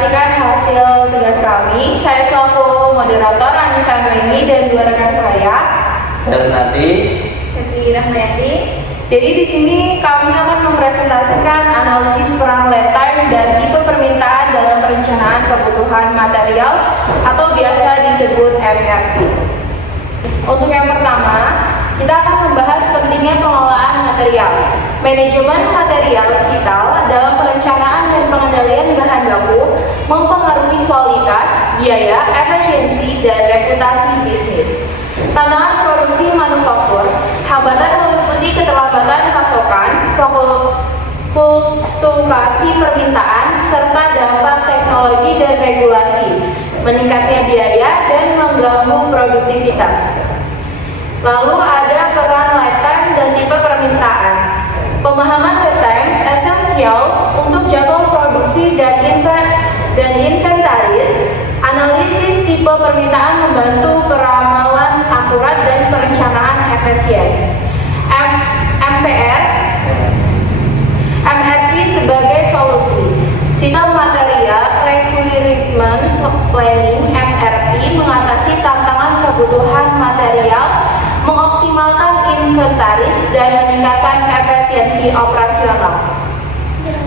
menginformasikan hasil tugas kami. Saya selaku moderator Anissa Anggraini dan dua rekan saya, Nadi Rahmayati. Jadi di sini kami akan mempresentasikan analisis perang lead time dan tipe permintaan dalam perencanaan kebutuhan material atau biasa disebut MRP. Untuk yang pertama, kita akan membahas pentingnya pengelolaan material. Manajemen material vital dalam perencanaan dan pengendalian bahan baku mempengaruhi kualitas, biaya, efisiensi, dan reputasi bisnis. Tantangan produksi manufaktur, hambatan meliputi keterlambatan pasokan, fluktuasi permintaan, serta dampak teknologi dan regulasi, meningkatnya biaya, dan mengganggu produktivitas. Lalu ada peran lead time dan tipe permintaan. Pemahaman lead time esensial untuk jadwal produksi dan inventaris. Analisis tipe permintaan membantu peramalan akurat dan perencanaan efisien. MRP sebagai solusi. Sistem Material Requirement Planning (MRP) mengatasi tantangan kebutuhan material, mengoptimalkan inventaris, dan meningkatkan efisiensi operasional.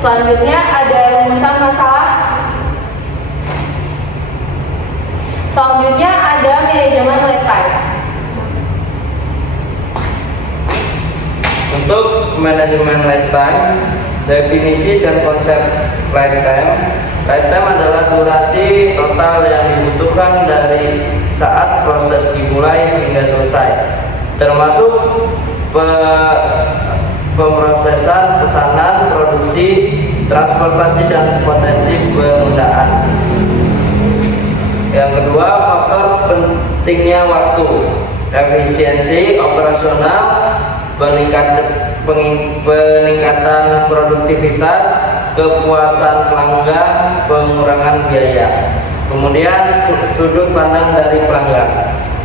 Selanjutnya ada rumusan masalah. Selanjutnya ada manajemen lead time. Untuk manajemen lead time, definisi dan konsep lead time. Lead time adalah durasi total yang dibutuhkan dari saat proses dimulai hingga selesai, termasuk pemrosesan, pesanan, produksi, transportasi, dan potensi penundaan. Yang kedua, faktor pentingnya waktu, efisiensi operasional, peningkatan produktivitas, kepuasan pelanggan, pengurangan biaya. Kemudian sudut pandang dari pelanggan,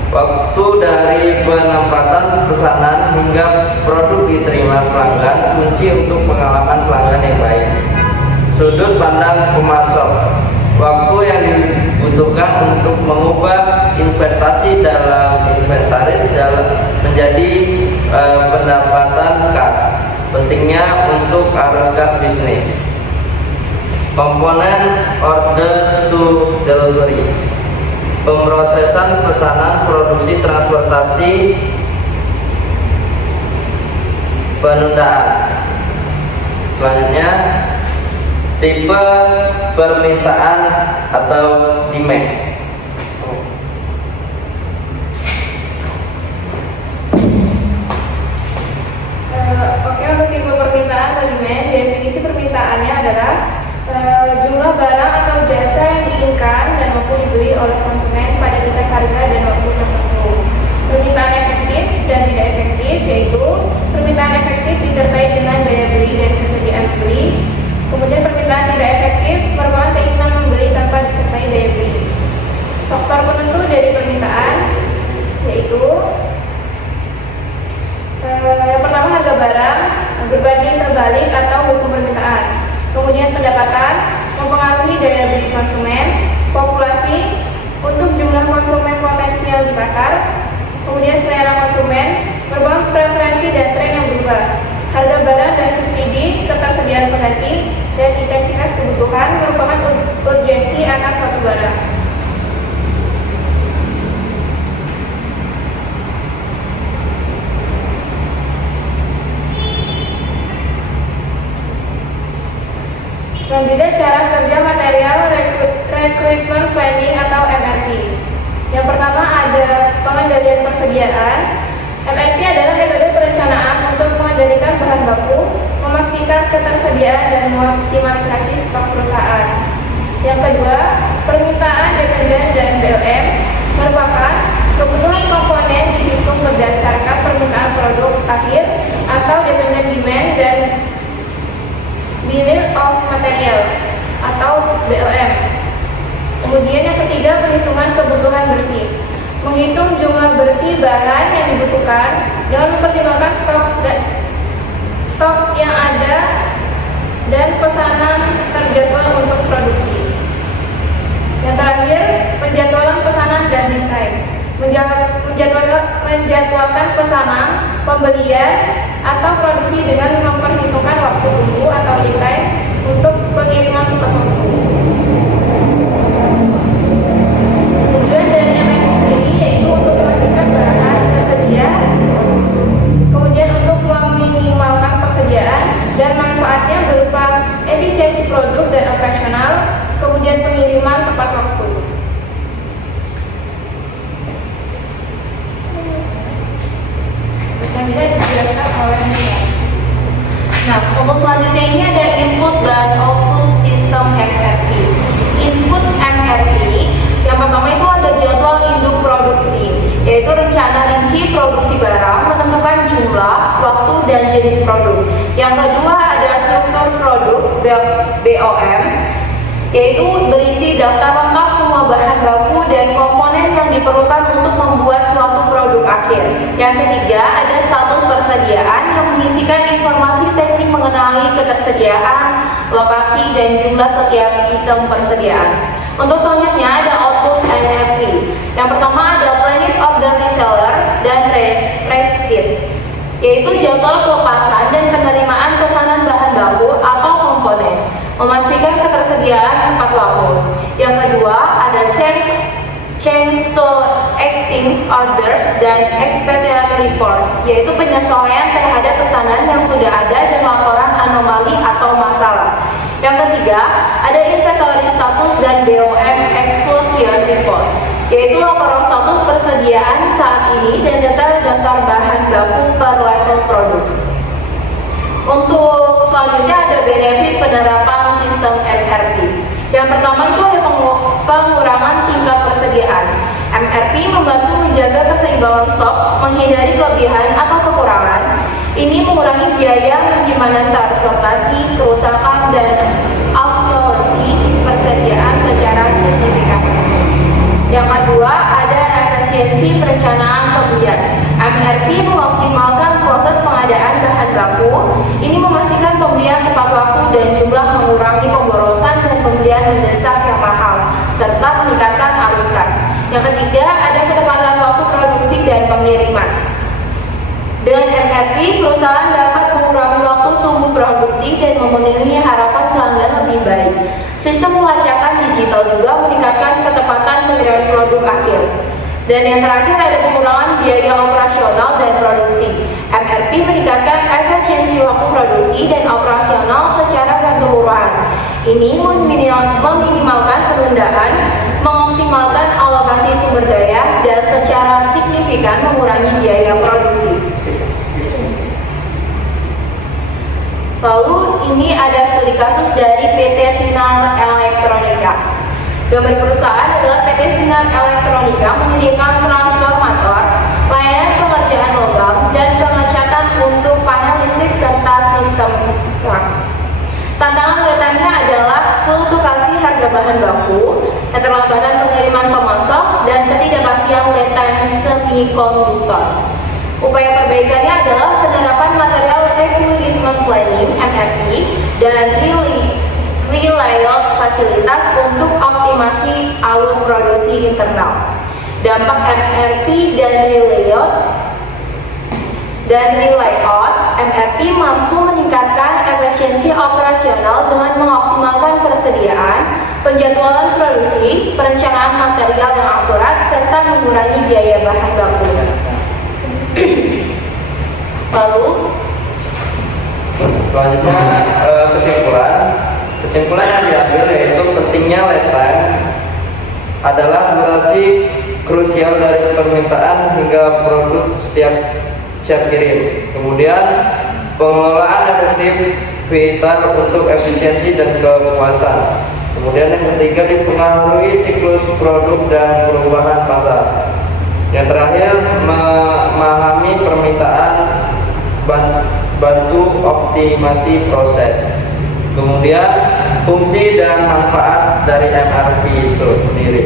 waktu dari penempatan pesanan hingga produk diterima pelanggan, kunci untuk pengalaman pelanggan yang baik. Sudut pandang pemasok, waktu yang dibutuhkan untuk mengubah investasi dalam inventaris menjadi pendapatan kas, pentingnya untuk arus kas bisnis. Komponen order to delivery, pemrosesan pesanan, produksi, transportasi, penundaan. Selanjutnya, tipe permintaan atau demand. Oke, untuk tipe permintaan atau demand, definisi permintaannya adalah jumlah barang atau jasa yang diinginkan dan mampu dibeli oleh konsumen pada tingkat harga dan waktu tertentu. Permintaan efektif dan tidak efektif, yaitu permintaan efektif disertai dengan daya beli dan kesediaan beli. Kemudian permintaan tidak efektif merupakan keinginan membeli tanpa disertai daya beli. Faktor penentu dari permintaan yaitu yang pertama harga barang, berbanding terbalik atau hukum permintaan. Kemudian pendapatan mempengaruhi daya beli konsumen, populasi untuk jumlah konsumen potensial di pasar. Kemudian selera konsumen merupakan preferensi dan tren yang berubah. Harga barang dan subsidi, ketersediaan pengganti, dan intensitas kebutuhan merupakan urgensi akan suatu barang. Selanjutnya cara kerja material recruitment planning atau MRP. Yang pertama ada pengendalian persediaan. MRP adalah metode perencanaan untuk mengendalikan bahan baku, memastikan ketersediaan dan mengoptimalisasi stok perusahaan. Yang kedua, permintaan dependen dan BOM merupakan kebutuhan komponen dihitung berdasarkan permintaan produk akhir atau dependent demand dan bill of material atau BOM. Kemudian yang ketiga, perhitungan kebutuhan bersih. Menghitung jumlah bersih bahan yang dibutuhkan dengan mempertimbangkan stok yang ada dan pesanan terjadwal untuk produksi. menjadwalkan pesanan, pembelian, atau produksi dengan memperhitungkan waktu tunggu atau lead time untuk pengiriman tepat waktu. Tujuan dari MRP sendiri yaitu untuk memastikan bahan tersedia, kemudian untuk meminimalkan persediaan, dan manfaatnya berupa efisiensi produk dan operasional, kemudian pengiriman tepat waktu. Selanjutnya dijelaskan oleh Nia. Nah, untuk selanjutnya ini ada input dan output sistem MRP. Input MRP yang pertama itu ada jadwal induk produksi, yaitu rencana rinci produksi barang, menentukan jumlah, waktu, dan jenis produk. Yang kedua ada struktur produk BOM, yaitu berisi daftar lengkap semua bahan baku dan komponen yang diperlukan untuk membuat suatu produk akhir. Yang ketiga ada status persediaan yang mengisikan informasi teknik mengenai ketersediaan, lokasi, dan jumlah setiap item persediaan. Untuk selanjutnya ada output MRP. Yang pertama ada planet of the reseller dan receipt, yaitu jadwal pelepasan dan penerimaan pesanan bahan baku atau komponen, memastikan ketersediaan tepat waktu. Yang kedua ada change to acting orders dan expedite reports, yaitu penyesuaian terhadap pesanan yang sudah ada dan laporan anomali atau masalah. Yang ketiga ada inventory status dan BOM exclusion report, yaitu laporan status persediaan saat ini dan daftar bahan baku per level produk. Untuk selanjutnya ada benefit penerapan sistem MRP. Yang pertama itu ada pengurangan tingkat persediaan. MRP membantu menjaga keseimbangan stok, menghindari kelebihan atau kekurangan. Ini mengurangi biaya penyimpanan transportasi, kerusakan, dan obsolesi persediaan secara signifikan. Yang kedua ada efisiensi perencanaan pembelian. MRP mengoptimalkan proses pengadaan bahan baku. Ini memastikan pembelian tepat waktu dan jumlah, mengurangi pemborosan dan pembelian mendesak yang mahal, serta meningkatkan arus kas. Yang ketiga ada ketepatan waktu produksi dan pengiriman. Dengan MRP, perusahaan dapat mengurangi waktu tunggu produksi dan memenuhi harapan pelanggan lebih baik. Sistem pelacakan digital juga meningkatkan ketepatan pengiriman produk akhir. Dan yang terakhir ada pengurangan biaya operasional dan produksi. MRP meningkatkan efisiensi waktu produksi dan operasional secara keseluruhan. Ini meminimalkan penundaan, mengoptimalkan alokasi sumber daya, dan secara signifikan mengurangi biaya produksi. Lalu ini ada studi kasus dari PT Sinar Elektronika. Gambar perusahaan adalah PT Sinar Elektronika menyediakan transformator, layanan pengerjaan logam, dan pengecatan untuk panel listrik serta sistem plug. Tantangan lead-time-nya adalah fluktuasi harga bahan baku, keterlambatan pengiriman pemasok, dan ketidakpastian lead-time semikonduktor. Upaya perbaikannya adalah penerapan material requirement planning (MRP) dan layout fasilitas untuk optimasi alur produksi internal. Dampak MRP dan layout MRP mampu meningkatkan efisiensi operasional dengan mengoptimalkan persediaan, penjadwalan produksi, perencanaan material yang akurat, serta mengurangi biaya bahan baku. Lalu selanjutnya kesimpulan yang diambil yaitu pentingnya lead time adalah durasi krusial dari permintaan hingga produk siap kirim. Kemudian pengelolaan efektif vital untuk efisiensi dan kepuasan. Kemudian yang ketiga dipengaruhi siklus produk dan perubahan pasar. Yang terakhir memahami permintaan, bantu optimasi proses. Kemudian fungsi dan manfaat dari MRP itu sendiri.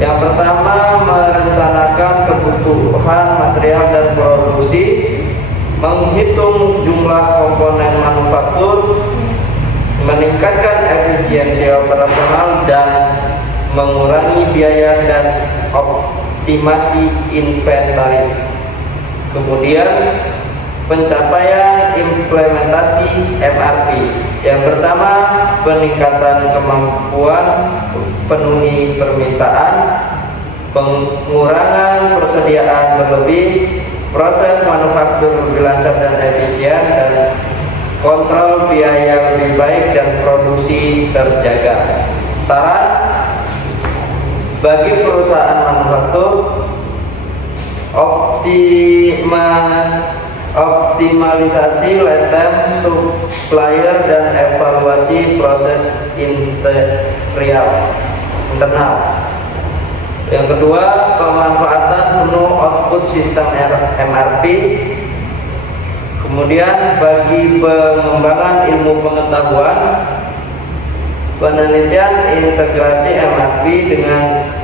Yang pertama merencanakan kebutuhan material dan produksi, menghitung jumlah komponen manufaktur, meningkatkan efisiensi operasional, dan mengurangi biaya dan optimasi inventaris. Kemudian pencapaian implementasi MRP. Yang pertama, peningkatan kemampuan penuhi permintaan, pengurangan persediaan berlebih, proses manufaktur lebih lancar dan efisien, dan kontrol biaya lebih baik dan produksi terjaga. Saran bagi perusahaan manufaktur: optimalisasi lead time supplier dan evaluasi proses internal. Yang kedua, pemanfaatan penuh output sistem MRP. Kemudian bagi pengembangan ilmu pengetahuan, penelitian integrasi MRP dengan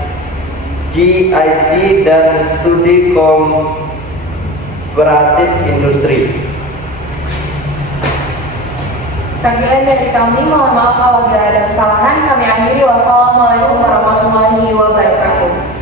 GIT dan studi komparatif industri. Sekian dari kami, mohon maaf apabila ada kesalahan. Kami akhiri. Wassalamualaikum warahmatullahi wabarakatuh.